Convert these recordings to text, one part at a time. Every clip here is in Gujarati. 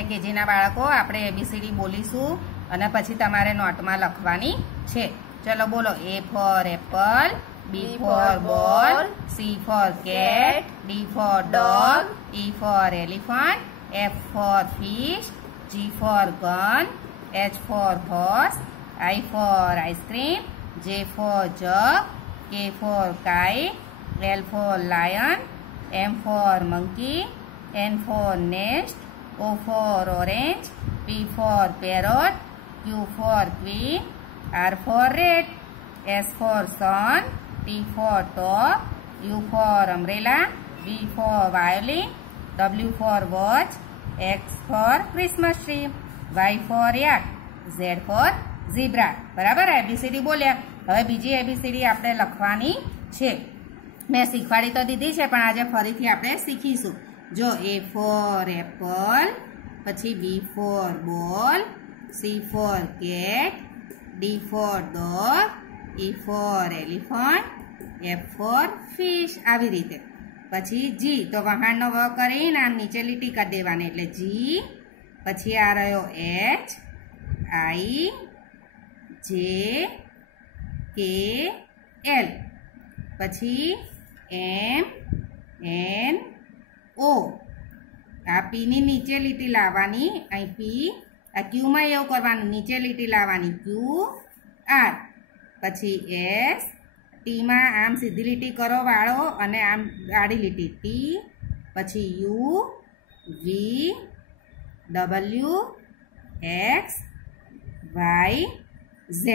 કેજીના બાળકો આપણે એબીસીડી બોલીશું અને પછી તમારે નોટમાં લખવાની છે. ચલો બોલો. A for apple, B for ball, C for cat, D for dog, E for elephant, F for fish, G for gun, H for horse, I for ice cream, J for jug, K for kite, L for lion, M for monkey, N for nest, O for orange, P for parrot, Q for queen, R for red, S for sun, T for top, U for umbrella, V for violin, W for watch, X for Christmas tree, Y for yak, Z for zebra. બરાબર, એબીસીડી બોલ્યા. હવે બીજી એબીસીડી આપણે લખવાની છે. મેં શીખવાડી તો દીધી છે પણ આજે ફરીથી આપણે શીખીશું. જો A for apple, પછી B for ball, C for cat, D for dog, E for elephant, F for fish. આવી રીતે. પછી G તો વહાણનો વ કરીને આમ નીચે લીટી કરી દેવાની એટલે G. પછી આ રહ્યો H, I, J, K, L. પછી M, N, O. આ P ની નીચે લીટી લાવવાની. અહીં P. આ Q માં એવું કરવાનું, નીચે લીટી લાવવાની Q, R. પછી S. T માં આમ સીધી લીટી કરો વાળો અને આમ આડી લીટી T. પછી U, V, W, X, Y, Z.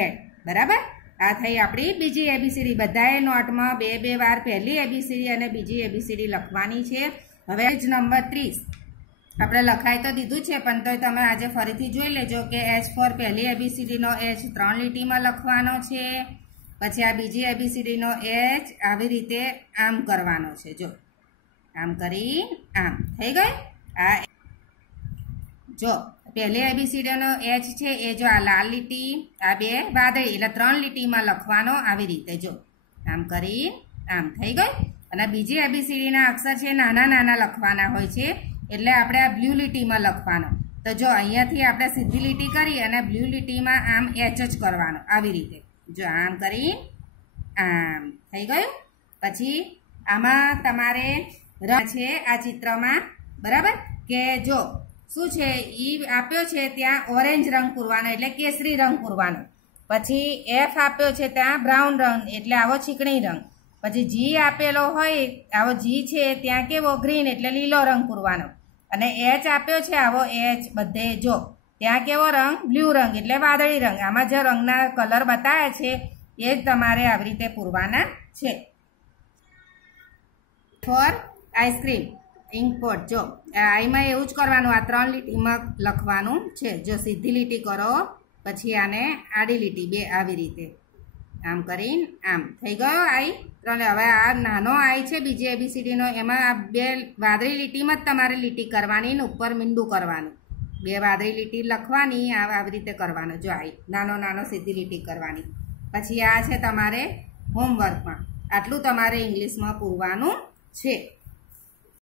બરાબર. આ થઈ આપણી બીજી એબીસીડી. બધાએ નોટમાં બે વાર પહેલી એબીસીડી અને બીજી એબીસીડી લખવાની છે. હવે જ નંબર 30 આપણે લખાઈ તો દીધું છે પણ તો તમે આજે ફરીથી જોઈ લેજો કે H ફોર પહેલી એબીસીડીનો H 3 લીટીમાં લખવાનો છે. પછી આ બીજી એબીસીડીનો H આવી રીતે આમ કરવાનો છે. જો આમ કરી આમ થઈ ગઈ. આ જો પહેલી એબીસીડીનો H છે એ જો આ લાલ લીટી, આ બે વાદળી એટલે 3 લીટીમાં લખવાનો આવી રીતે. જો આમ કરી આમ થઈ ગઈ. અને બીજી એબીસીડીના અક્ષર છે નાના નાના લખવાના હોય છે એટલે આપણે આ બ્લુ લીટીમાં લખવાનો. તો જો અહીંયાથી આપણે સીધી લીટી કરી અને બ્લુ લીટીમાં આમ H જ કરવાનો આવી રીતે. જો આમ કરી આમ થઈ ગયું. પછી આમાં તમારે રંગ છે આ ચિત્રમાં. બરાબર કે જો શું છે ઈ આપ્યો છે ત્યાં ઓરેન્જ રંગ પૂરવાનો એટલે કેસરી રંગ પૂરવાનો. પછી F આપ્યો છે ત્યાં બ્રાઉન રંગ એટલે આવો ચીકણી રંગ. પછી G આપેલો હોય આવો G છે ત્યાં કેવો ગ્રીન એટલે લીલો રંગ પૂરવાનો. અને H આપ્યો છે આવો H બધે જો ત્યાં કેવો રંગ બ્લુ રંગ એટલે વાદળી રંગ. આમાં જે રંગના કલર બતાવ્યા છે એ જ તમારે આવી રીતે પૂરવાના છે. For ice cream inkpot. જો આઈમાં એવું જ કરવાનું, આ 3 લીટીમાં લખવાનું છે. જો સીધી લીટી કરો પછી આને આડી લીટી બે આવી રીતે આમ કરીને આમ થઈ ગયો આઈ 3. હવે આ નાનો આઈ છે બીજી એબીસીડીનો એમાં આ બે વાદળી લીટીમાં જ તમારે લીટી કરવાની ને ઉપર મીંડું કરવાનું. બે વાદળી લીટી લખવાની આવી રીતે કરવાનું. જો આઈ નાનો નાનો સીધી લીટી કરવાની. પછી આ છે તમારે હોમવર્કમાં આટલું તમારે ઇંગ્લિશમાં પૂરવાનું છે.